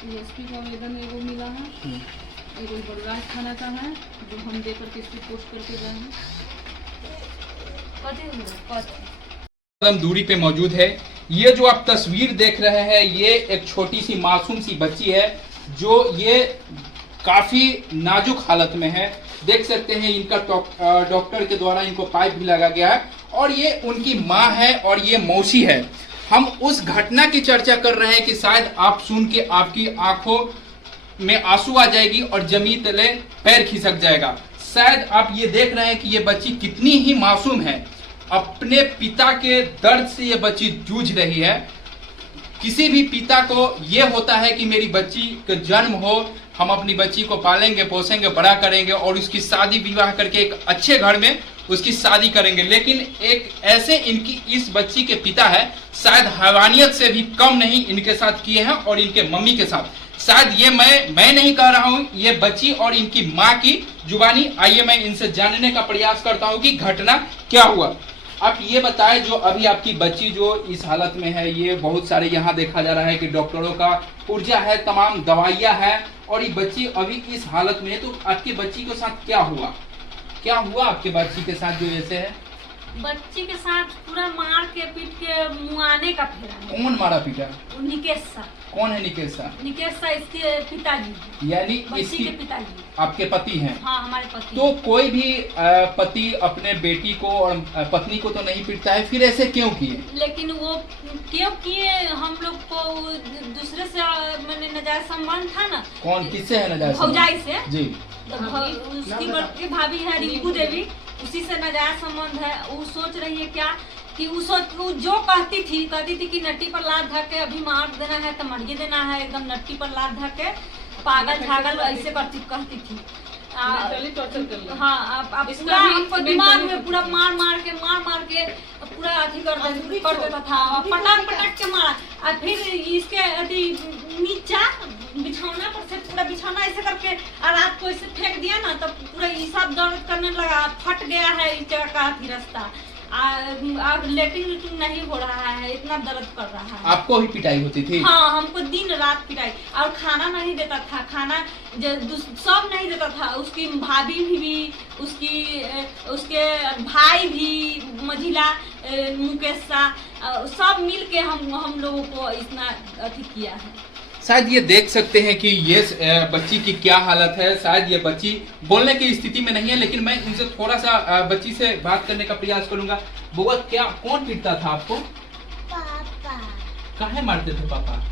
SP का आवेदन एगो मिला है, एगो बलराज थाना का है जो हम दे करके इसको पोस्ट करके गए हैं। कदम दूरी पे मौजूद है। ये जो आप तस्वीर देख रहे हैं ये एक छोटी सी मासूम सी बच्ची है जो ये काफी नाजुक हालत में है। देख सकते हैं इनका डॉक्टर के द्वारा इनको पाइप भी लगा गया है और ये उनकी माँ है और ये मौसी है। हम उस घटना की चर्चा कर रहे हैं कि शायद आप सुन के आपकी आंखों में आंसू आ जाएगी और जमीन तले पैर खिसक जाएगा। शायद आप ये देख रहे हैं कि ये बच्ची कितनी ही मासूम है। अपने पिता के दर्द से ये बच्ची जूझ रही है। किसी भी पिता को ये होता है कि मेरी बच्ची का जन्म हो, हम अपनी बच्ची को पालेंगे पोसेंगे बड़ा करेंगे और उसकी शादी विवाह करके एक अच्छे घर में उसकी शादी करेंगे। लेकिन एक ऐसे इनकी इस बच्ची के पिता है, शायद हैवानियत से भी कम नहीं इनके साथ किए हैं और इनके मम्मी के साथ। शायद ये मैं नहीं कह रहा हूं, ये बच्ची और इनकी माँ की जुबानी। आइए मैं इनसे जानने का प्रयास करता हूं कि घटना क्या हुआ। आप ये बताएं जो अभी आपकी बच्ची जो इस हालत में है, ये बहुत सारे यहाँ देखा जा रहा है कि डॉक्टरों का ऊर्जा है, तमाम दवाइयाँ है और ये बच्ची अभी इस हालत में है, तो आपकी बच्ची के साथ क्या हुआ? क्या हुआ आपके बच्ची के साथ जो ऐसे है? बच्ची के साथ पूरा मार के पीट के मुआने का फेरा है। कौन मारा पीटा? निकेश सा। कौन है निकेश सा? निकेश सा इसके पिताजी, यानी बच्ची इसकी के पिताजी आपके पति हैं? हाँ, हमारे पति। तो कोई भी पति अपने बेटी को और पत्नी को तो नहीं पीटता है, फिर ऐसे क्यों किए? लेकिन वो क्यों किए, हम लोग को दूसरे से मैंने नाजायज संबंध था ना। कौन, किससे है नाजायज? भौजाई से जी। उसकी बड़की भाभी है रिंकू देवी, उसी से नाजायज संबंध है। वो सोच रही है क्या कि वो जो कहती थी कि नट्टी पर लात धर के अभी मार देना है तो मरिए देना है, एकदम नट्टी पर लात धर के पागल झागल ऐसे कहती थी। हाँ, अब पूरा हमको दिमाग में पूरा मार के पूरा अथी कर देता था, पटक के मारा। और फिर इसके अथी नीचा बिछौना पर से पूरा बिछौना ऐसे करके और रात को ऐसे फेंक दिया ना, तो पूरा ये सब दर्द करने लगा, फट गया है इस जगह का अथी रास्ता। अब लेटिंग नहीं हो रहा है, इतना दर्द कर रहा है। आपको ही पिटाई होती थी? हाँ, हमको दिन रात पिटाई, और खाना नहीं देता था, खाना सब नहीं देता था। उसकी भाभी भी उसके भाई भी मझिला मुकेश सा सब मिल के हम लोगों को इतना अथी किया है। शायद ये देख सकते हैं कि ये बच्ची की क्या हालत है। शायद ये बच्ची बोलने की स्थिति में नहीं है, लेकिन मैं इनसे थोड़ा सा बच्ची से बात करने का प्रयास करूंगा। बुआ, क्या कौन पीटता था आपको? पापा। काहे मारते थे पापा?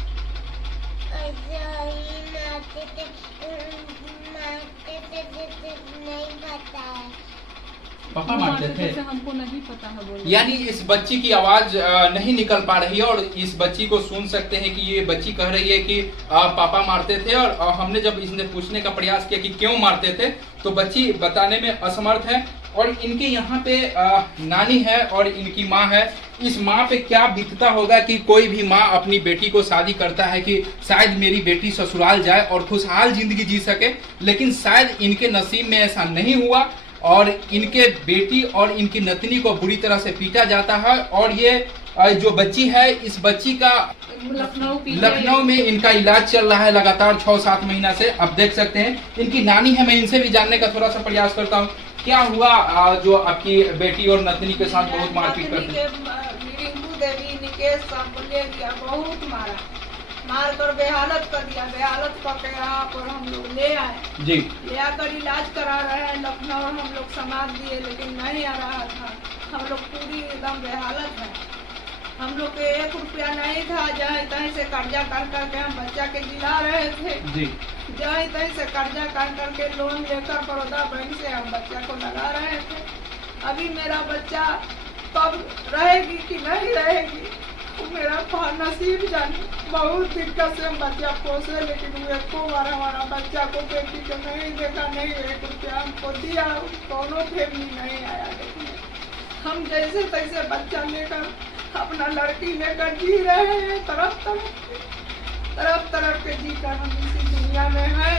नहीं पता है। पापा मारते थे? हमको नहीं पता है बोलो। यानी इस बच्ची की आवाज नहीं निकल पा रही है और इस बच्ची को सुन सकते हैं कि ये बच्ची कह रही है कि पापा मारते थे। और हमने जब इसने पूछने का प्रयास किया कि क्यों मारते थे, तो बच्ची बताने में असमर्थ है। और इनके यहाँ पे नानी है और इनकी माँ है। इस माँ पे क्या बीतता होगा कि कोई भी माँ अपनी बेटी को शादी करता है कि शायद मेरी बेटी ससुराल जाए और खुशहाल जिंदगी जी सके, लेकिन शायद इनके नसीब में ऐसा नहीं हुआ और इनके बेटी और इनकी नतनी को बुरी तरह से पीटा जाता है। और ये जो बच्ची है, इस बच्ची का लखनऊ में इनका इलाज चल रहा है लगातार 6-7 महीना से। आप देख सकते हैं इनकी नानी है, मैं इनसे भी जानने का थोड़ा सा प्रयास करता हूँ। क्या हुआ जो आपकी बेटी और नतनी के साथ बहुत मारपीट करती है? रिंकू देवी निकेश ले गया, बहुत मार कर बेहालत कर दिया। बेहालत करके यहाँ पर हम लोग ले आए जी। ले आकर इलाज करा रहे हैं लखनऊ, हम लोग समाज दिए लेकिन नहीं आ रहा था। हम लोग पूरी एकदम बेहालत है। हम लोग के 1 रुपया नहीं था, जहाँ तहीं से कर्जा कर करके हम बच्चा के जिला रहे थे जी। जहाँ तहीं से कर्जा कर करके लोन लेकर बड़ौदा बैंक से हम बच्चा को लगा रहे थे। अभी मेरा बच्चा कब रहेगी कि नहीं रहेगी मेरा नसीब जाने। बहुत दिक्कत से हम बच्चा पोसे, लेकिन वो एको बार हमारा बच्चा को बेटी को नहीं देखा, नहीं 1 रुपया हमको दिया, कोनो फैमिली नहीं आया। लेकिन हम जैसे तैसे बच्चा लेकर अपना लड़की लेकर जी रहे हैं, तरफ के जी कर हम इसी दुनिया में है।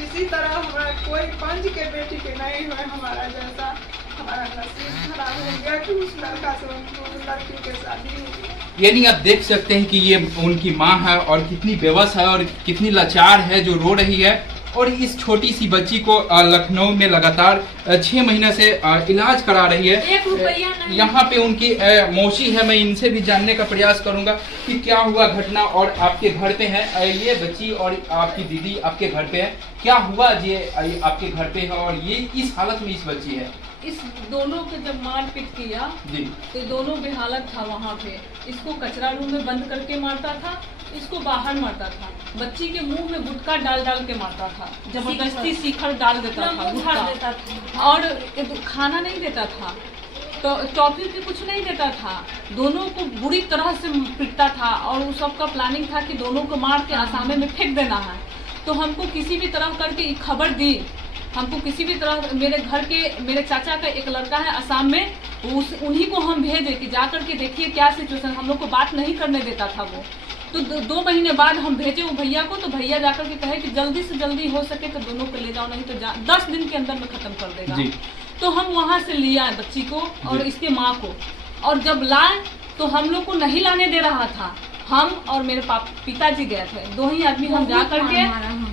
इसी तरह हमारा कोई पंच के बेटी के नहीं हुए हमारा जैसा। हमारा नसीब खराब हो गया कि उस लड़का से उस लड़की के शादी हो गया। यानी आप देख सकते हैं कि ये उनकी माँ है और कितनी बेबस है और कितनी लाचार है जो रो रही है। और इस छोटी सी बच्ची को लखनऊ में लगातार 6 महीने से इलाज करा रही है। 1 रुपया नहीं। यहाँ पे उनकी मौसी है, मैं इनसे भी जानने का प्रयास करूंगा कि क्या हुआ घटना। और आपके घर पे है ये बच्ची और आपकी दीदी आपके घर पे है, क्या हुआ ये आपके घर पे है और ये इस हालत में इस बच्ची है? इस दोनों को जब मारपीट किया जी तो दोनों बेहालत था वहाँ पे। इसको कचरा रूम में बंद करके मारता था, इसको बाहर मारता था। बच्ची के मुंह में गुटखा डाल डाल के मारता था, जबरदस्ती शिखर डाल देता था, उखाड़ देता था। और खाना नहीं देता था, तो टॉफी भी कुछ नहीं देता था। दोनों को बुरी तरह से पीटता था और उस सबका प्लानिंग था कि दोनों को मार के आसामे में फेंक देना है। तो हमको किसी भी तरह करके खबर दी, हमको किसी भी तरह मेरे घर के मेरे चाचा का एक लड़का है असम में, उन्हीं को हम भेजे कि जा करके देखिए क्या सिचुएशन। हम लोग को बात नहीं करने देता था वो। तो 2 महीने बाद हम भेजे वो भैया को, तो भैया जाकर के कहे कि जल्दी से जल्दी हो सके तो दोनों को ले जाओ, नहीं तो 10 दिन के अंदर में खत्म कर देगा। जी। तो हम वहाँ से लिया बच्ची को और इसके माँ को, और जब लाए तो हम लोग को नहीं लाने दे रहा था। हम और मेरे पिताजी गए थे, 2 ही आदमी हम जा करके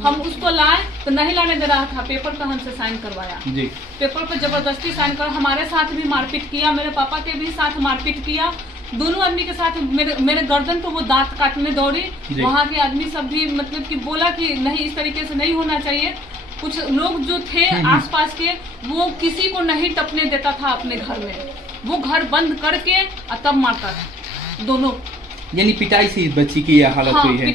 हम उसको लाए तो नहीं लाने दे रहा था। पेपर पर हमसे साइन करवाया, जी पेपर पर जबरदस्ती साइन कर, हमारे साथ भी मारपीट किया, मेरे पापा के भी साथ मारपीट किया। दोनों आदमी के साथ मेरे गर्दन पे वो दांत काटने दौड़ी। वहाँ के आदमी सब भी मतलब कि बोला कि नहीं, इस तरीके से नहीं होना चाहिए। कुछ लोग जो थे आसपास के, वो किसी को नहीं टपने देता था अपने घर में, वो घर बंद करके तब मारता था दोनों। यानी पिटाई से इस बच्ची की यह हालत हुई है।